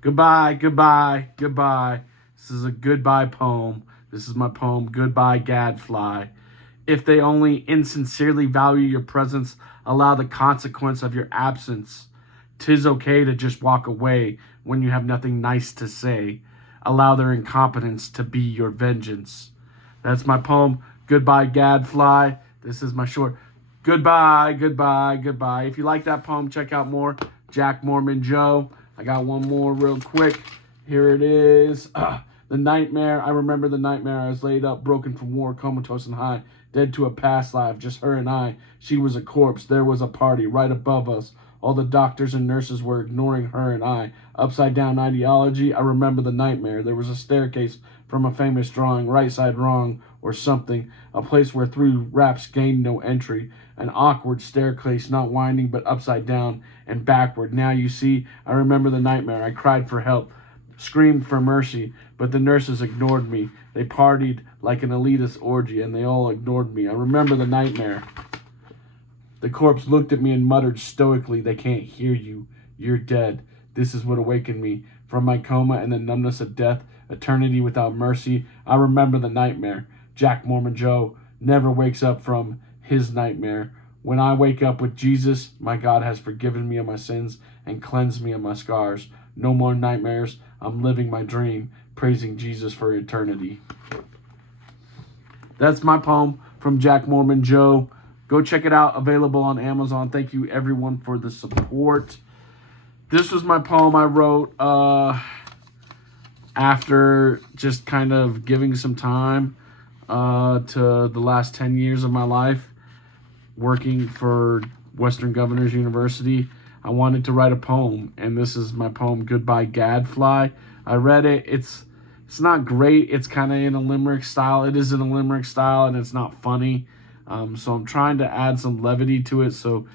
Goodbye, goodbye, goodbye. This is a goodbye poem. This is my poem, Goodbye Gadfly. If they only insincerely value your presence, allow the consequence of your absence. 'Tis okay to just walk away when you have nothing nice to say. Allow their incompetence to be your vengeance. That's my poem, Goodbye Gadfly. This is my short. Goodbye, goodbye, goodbye. If you like that poem, check out more. Jack Mormon Joe. I got one more real quick. Here it is. The nightmare. I remember the nightmare. I was laid up, broken from war, comatose and high, dead to a past life, just her and I. She was a corpse. There was a party right above us. All the doctors and nurses were ignoring her and I. Upside down ideology. I remember the nightmare. There was a staircase from a famous drawing, right side wrong or something. A place where through raps gained no entry. An awkward staircase, not winding but upside down and backward. Now you see, I remember the nightmare. I cried for help, screamed for mercy, but the nurses ignored me. They partied like an elitist orgy, and they all ignored me. I remember the nightmare. The corpse looked at me and muttered stoically, "They can't hear you. You're dead." This is what awakened me from my coma and the numbness of death, eternity without mercy. I remember the nightmare. Jack Mormon Joe never wakes up from his nightmare. When I wake up with Jesus, my God has forgiven me of my sins and cleansed me of my scars. No more nightmares. I'm living my dream, praising Jesus for eternity. That's my poem from Jack Mormon Joe. Go check it out. Available on Amazon. Thank you, everyone, for the support. This was my poem I wrote after just kind of giving some time to the last 10 years of my life working for Western Governors University. I wanted to write a poem, and this is my poem, Goodbye Gadfly. I read it. It's not great. It's kind of in a limerick style. It is in a limerick style, and it's not funny. So I'm trying to add some levity to it. So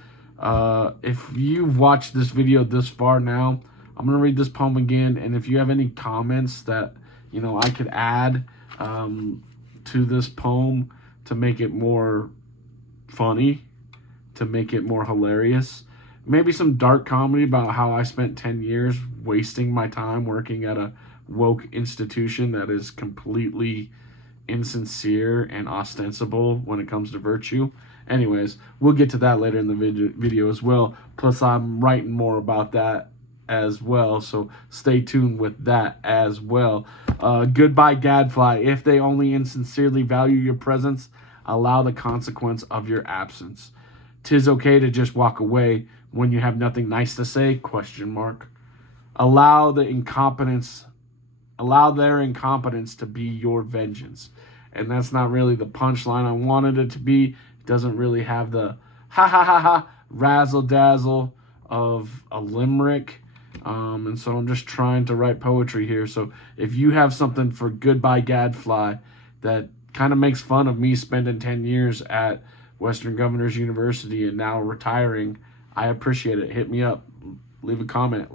if you've watched this video this far now, I'm going to read this poem again. And if you have any comments that, I could add to this poem to make it more funny, to make it more hilarious, maybe some dark comedy about how I spent 10 years wasting my time working at a woke institution that is completely insincere and ostensible when it comes to virtue. Anyways, we'll get to that later in the video as well. Plus, I'm writing more about that as well, so stay tuned with that as well. Goodbye, Gadfly. If they only insincerely value your presence, allow the consequence of your absence. 'Tis okay to just walk away when you have nothing nice to say? Question mark. Allow their incompetence to be your vengeance. And that's not really the punchline I wanted it to be. It doesn't really have the ha ha ha ha razzle dazzle of a limerick. And so I'm just trying to write poetry here. So if you have something for Goodbye Gadfly that kind of makes fun of me spending 10 years at Western Governors University and now retiring, I appreciate it. Hit me up. Leave a comment.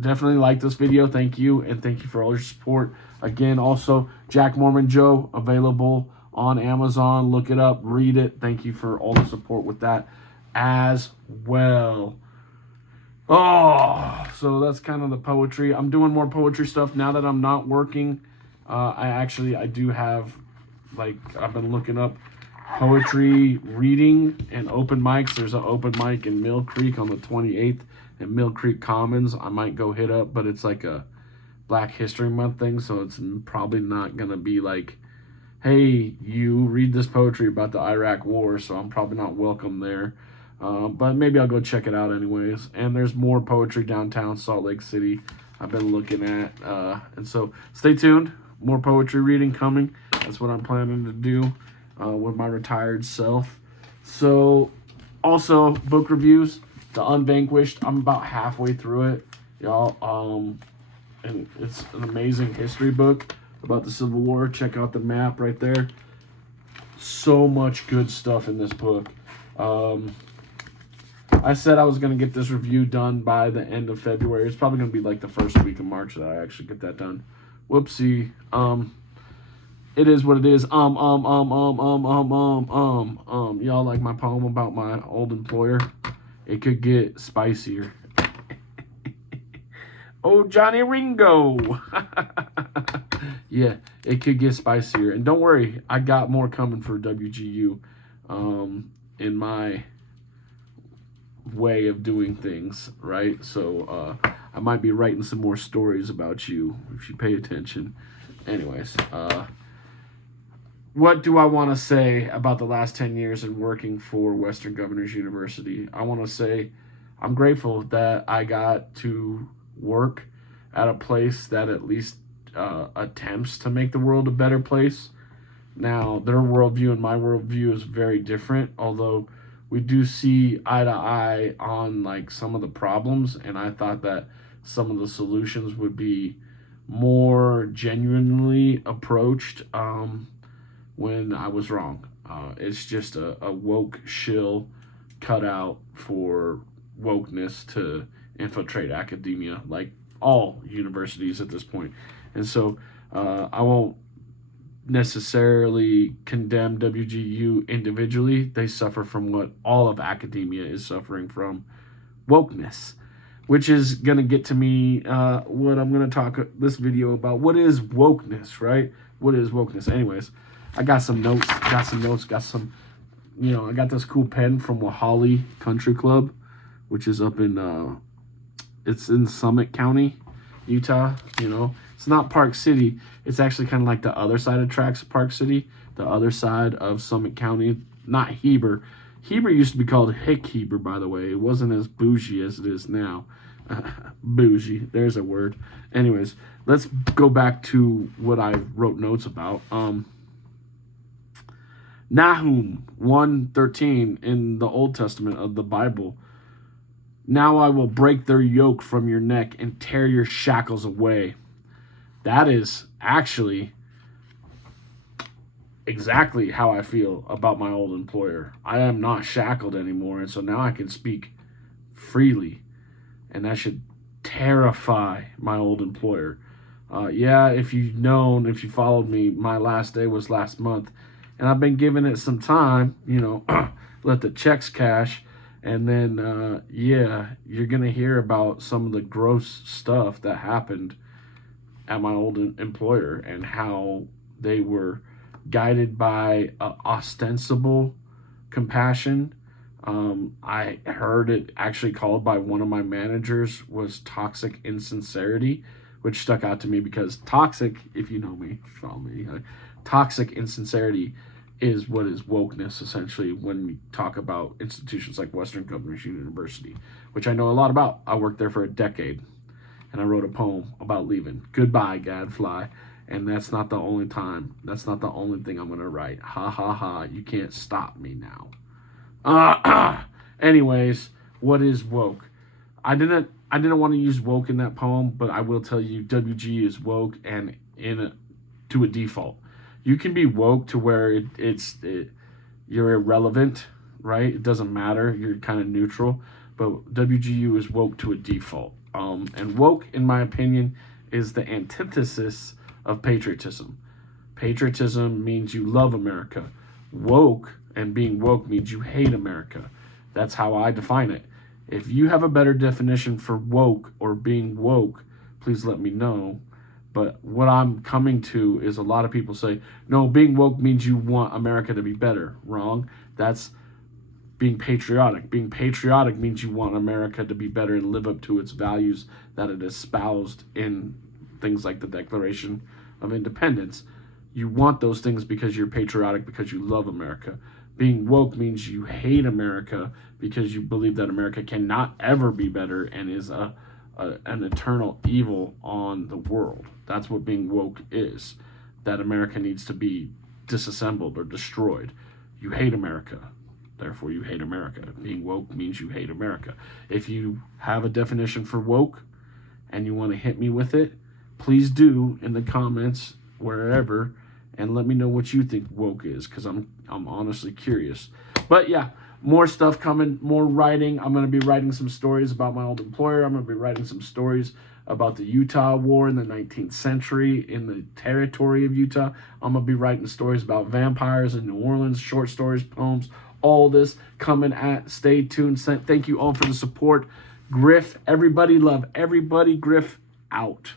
Definitely like this video. Thank you. And thank you for all your support. Again, also, Jack Mormon Joe, available on Amazon. Look it up. Read it. Thank you for all the support with that as well. Oh, so that's kind of the poetry. I'm doing more poetry stuff now that I'm not working. I do have, I've been looking up poetry reading and open mics. There's an open mic in Mill Creek on the 28th at Mill Creek Commons. I might go hit up, but it's like a Black History Month thing, so it's probably not going to be like, hey, you read this poetry about the Iraq War, so I'm probably not welcome there. But maybe I'll go check it out anyways. And there's more poetry downtown Salt Lake City I've been looking at. And so stay tuned. More poetry reading coming. That's what I'm planning to do with my retired self. So also book reviews. The Unvanquished. I'm about halfway through it, y'all. And it's an amazing history book about the Civil War. Check out the map right there. So much good stuff in this book. I said I was going to get this review done by the end of February. It's probably going to be like the first week of March that I actually get that done. Whoopsie. It is what it is. Y'all like my poem about my old employer? It could get spicier. Oh, Johnny Ringo. Yeah, it could get spicier. And don't worry, I got more coming for WGU in my way of doing things, right? So I might be writing some more stories about you if you pay attention. Anyways, what do I want to say about the last 10 years in working for Western Governors University? I want to say I'm grateful that I got to work at a place that at least attempts to make the world a better place. Now, their worldview and my worldview is very different, although we do see eye to eye on like some of the problems, and I thought that some of the solutions would be more genuinely approached when I was wrong. It's just a woke shill cut out for wokeness to infiltrate academia, like all universities at this point. And so I won't necessarily condemn WGU individually. They suffer from what all of academia is suffering from, wokeness, which is going to get to me what I'm going to talk this video about. What is wokeness, right? What is wokeness? Anyways, I got some notes, I got this cool pen from Wahali Country Club, which is up in, it's in Summit County, Utah. It's not Park City. It's actually kind of like the other side of tracks of Park City, the other side of Summit County, not Heber. Heber used to be called Hick Heber, by the way. It wasn't as bougie as it is now. Bougie, there's a word. Anyways, let's go back to what I wrote notes about. Nahum 1:13 in the Old Testament of the Bible. Now I will break their yoke from your neck and tear your shackles away. That is actually exactly how I feel about my old employer. I am not shackled anymore, and so now I can speak freely, and that should terrify my old employer. If you followed me, my last day was last month, and I've been giving it some time, let the checks cash, and then, you're going to hear about some of the gross stuff that happened at my old employer and how they were guided by ostensible compassion. I heard it actually called by one of my managers was toxic insincerity, which stuck out to me because toxic, if you know me, follow me, toxic insincerity is what is wokeness, essentially, when we talk about institutions like Western Governors University, which I know a lot about. I worked there for a decade, and I wrote a poem about leaving. Goodbye, Gadfly. And that's not the only time. That's not the only thing I'm going to write. Ha, ha, ha. You can't stop me now. Anyways, what is woke? I didn't want to use woke in that poem, but I will tell you WG is woke and to a default. You can be woke to where you're irrelevant, right? It doesn't matter. You're kind of neutral. But WGU is woke to a default. And woke, in my opinion, is the antithesis of patriotism. Patriotism means you love America. Woke and being woke means you hate America. That's how I define it. If you have a better definition for woke or being woke, please let me know. But what I'm coming to is a lot of people say, no, being woke means you want America to be better. Wrong. That's being patriotic. Being patriotic means you want America to be better and live up to its values that it espoused in things like the Declaration of Independence. You want those things because you're patriotic, because you love America. Being woke means you hate America because you believe that America cannot ever be better and is an eternal evil on the world. That's what being woke is. That America needs to be disassembled or destroyed. You hate America. Therefore, you hate America. Being woke means you hate America. If you have a definition for woke and you want to hit me with it, please do in the comments wherever, and let me know what you think woke is, because I'm honestly curious. But yeah, more stuff coming, more writing. I'm going to be writing some stories about my old employer. I'm going to be writing some stories about the Utah War in the 19th century in the territory of Utah. I'm going to be writing stories about vampires in New Orleans, short stories, poems, all this coming at. Stay tuned. Thank you all for the support. Griff, everybody, love everybody. Griff out.